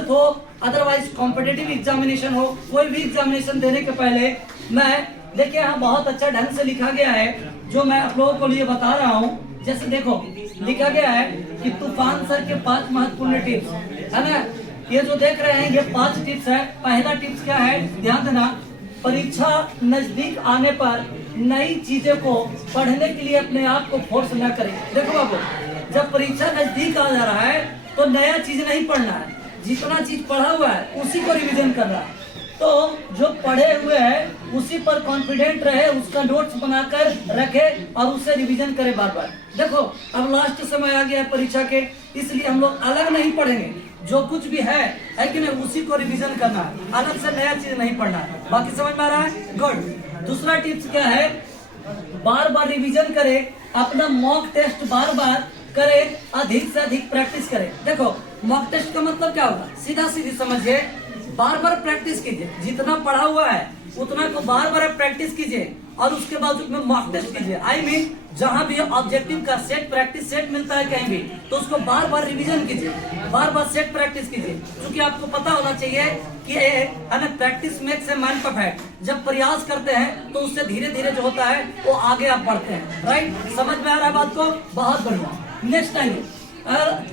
Twelfth हो, otherwise competitive examination हो, कोई भी एग्जामिनेशन देने के पहले मैं देखिए यहाँ बहुत अच्छा ढंग से लिखा गया है जो मैं आप लोगों को लिए बता रहा हूँ। जैसे देखो लिखा गया है कि तूफान सर के 5 महत्वपूर्ण टिप्स है ना। ये जो देख रहे हैं ये 5 टिप्स है। पहला टिप्स क्या है, ध्यान देना, परीक्षा नजदीक आने पर नई चीजें को पढ़ने के लिए अपने आप को फोर्स न करें। देखो बाबू, जब परीक्षा नजदीक आ जा रहा है तो नया चीज नहीं पढ़ना है, जितना चीज पढ़ा हुआ है उसी को रिवीजन करना है। तो जो पढ़े हुए हैं उसी पर कॉन्फिडेंट रहे, उसका नोट्स बनाकर रखे और उससे रिवीजन करे बार बार। देखो अब लास्ट समय आ गया है परीक्षा के, इसलिए हम लोग अलग नहीं पढ़ेंगे, जो कुछ भी है कि नहीं उसी को रिवीजन करना है, अलग से नया चीज नहीं पढ़ना है। बाकी समझ में आ रहा है? गुड। दूसरा टिप्स क्या है, बार बार रिवीजन करे, अपना मॉक टेस्ट बार बार करे, अधिक से अधिक प्रैक्टिस करे। देखो मॉक टेस्ट का मतलब क्या होगा, सीधा सीधी समझिए, बार बार प्रैक्टिस कीजिए, जितना पढ़ा हुआ है उतना को बार बार प्रैक्टिस कीजिए और उसके बाद उसमें मॉक टेस्ट कीजिए। आई मीन जहाँ भी ऑब्जेक्टिव का सेट प्रैक्टिस सेट मिलता है कहीं भी तो उसको बार बार रिवीजन कीजिए, बार बार सेट प्रैक्टिस कीजिए, क्योंकि आपको पता होना चाहिए कि है ना practice makes a man perfect. जब प्रयास करते हैं तो उससे धीरे धीरे जो होता है वो आगे आप बढ़ते हैं। राइट, समझ में आ रहा है बात को? बहुत बढ़िया। नेक्स्ट टाइम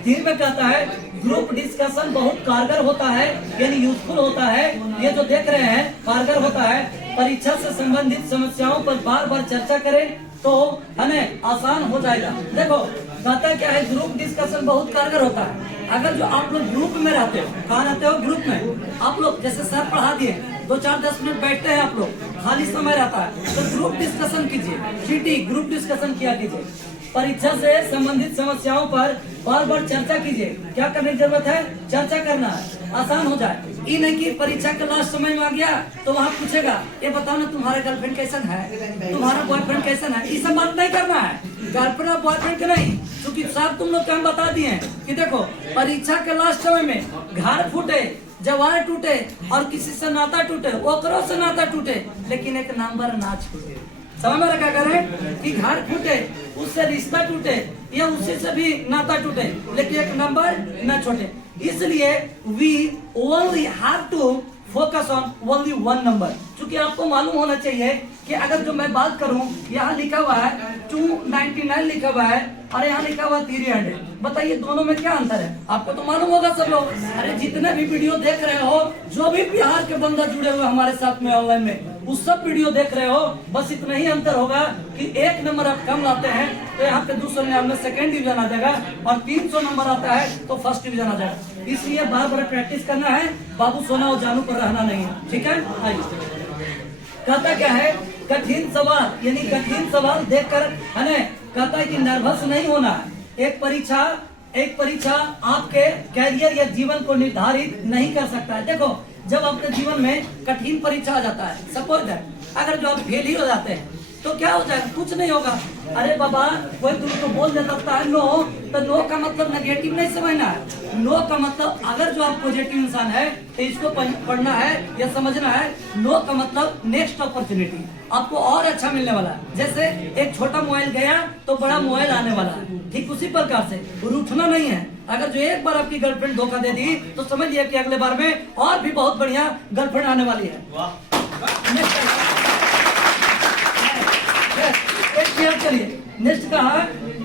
धीरे में कहता है ग्रुप डिस्कशन बहुत कारगर होता है, यानी यूजफुल होता है। ये जो देख रहे हैं कारगर होता है, परीक्षा से संबंधित समस्याओं पर बार बार चर्चा करें तो हमें आसान हो जाएगा। देखो कहता क्या है, ग्रुप डिस्कशन बहुत कारगर होता है। अगर जो आप लोग ग्रुप में रहते हो, कहाँ रहते हो? ग्रुप में। आप लोग जैसे सर पढ़ा दिए, 2-4-10 मिनट बैठते हैं, आप लोग खाली समय रहता है तो ग्रुप डिस्कशन कीजिए, जीटी ग्रुप डिस्कशन किया कीजिए। परीक्षा से संबंधित समस्याओं पर बार बार चर्चा कीजिए। क्या करने की जरूरत है? चर्चा करना है, आसान हो जाए। ये नहीं कि परीक्षा के लास्ट समय में आ गया तो वहाँ पूछेगा ये बताओ ना तुम्हारा गर्लफ्रेंड कैसन है, तुम्हारा बॉयफ्रेंड कैसन है। ये सब बात नहीं करना है, गर्लफ्रेंड और बॉयफ्रेंड के नहीं, क्योंकि साहब तुम लोग क्या बता दिए हैं कि देखो परीक्षा के लास्ट समय में घर फूटे, जवान टूटे और किसी से नाता टूटे, ओकरों से नाता टूटे, लेकिन एक नंबर ना छूटे। समझ में क्या कर रहे हैं कि घर फूटे, उससे रिश्ता टूटे या उससे से भी नाता टूटे, लेकिन एक नंबर न छोटे। इसलिए we only have to focus on only 1 number. क्योंकि आपको मालूम होना चाहिए कि अगर जो मैं बात करूं, यहाँ लिखा हुआ है 299 लिखा हुआ है और यहाँ लिखा हुआ 300। बताइए दोनों में क्या अंतर है? आपको तो मालूम होगा सब लोग। अरे जितने भी वीडियो देख रहे हो, जो भी बिहार के बंदा जुड़े हुए हमारे साथ में ऑनलाइन में, उस सब वीडियो देख रहे हो, बस इतना ही अंतर होगा कि 1 नंबर आप कम लाते हैं तो यहाँ पे 299 सेकेंड डिवीजन आ जाएगा और 300 नंबर आता है तो फर्स्ट डिवीजन आ जाएगा। इसलिए बार बार प्रैक्टिस करना है, बाबू सोना और जानू पर रहना नहीं है। ठीक है? कहता क्या है, कठिन सवाल, यानी कठिन सवाल देखकर है ना, कहता है कि नर्वस नहीं होना है। एक परीक्षा आपके कैरियर या जीवन को निर्धारित नहीं कर सकता है। देखो जब आपके जीवन में कठिन परीक्षा आ जाता है, सपोज दैट अगर जो आप फेल ही हो जाते हैं तो क्या हो जाएगा? कुछ नहीं होगा। अरे बाबा कोई तुमको बोल दे सकता है नो, तो नो का मतलब नेगेटिव नहीं समझना है। नो का मतलब अगर जो आप पॉजिटिव इंसान है तो इसको पढ़ना है या समझना है। नो का मतलब नेक्स्ट अपॉर्चुनिटी, आपको और अच्छा मिलने वाला है। जैसे एक छोटा मोबाइल गया तो बड़ा मोबाइल आने वाला है, ठीक उसी प्रकार से रूठना नहीं है। अगर जो एक बार आपकी गर्लफ्रेंड धोखा दे दी तो समझिए कि अगले बार में और भी बहुत बढ़िया गर्लफ्रेंड आने वाली है। चलिए नेक्स्ट कहा,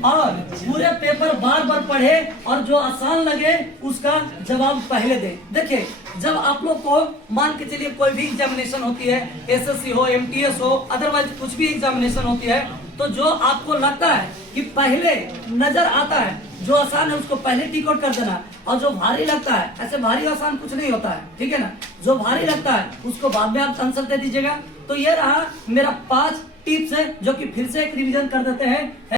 और पूरे पेपर बार बार पढ़े और जो आसान लगे उसका जवाब पहले दे। देखिए जब आप लोग को मान के चलिए कोई भी एग्जामिनेशन होती है, एसएससी हो, एमटीएस हो, अदरवाइज कुछ भी एग्जामिनेशन होती है, तो जो आपको लगता है कि पहले नजर आता है, जो आसान है उसको पहले टिक आउट कर देना, और जो भारी लगता है, ऐसे भारी आसान कुछ नहीं होता है, ठीक है ना, जो भारी लगता है उसको बाद में आप आंसर दे दीजिएगा। तो ये रहा मेरा 5 टिप्स है जो कि फिर से एक रिवीजन कर देते हैं।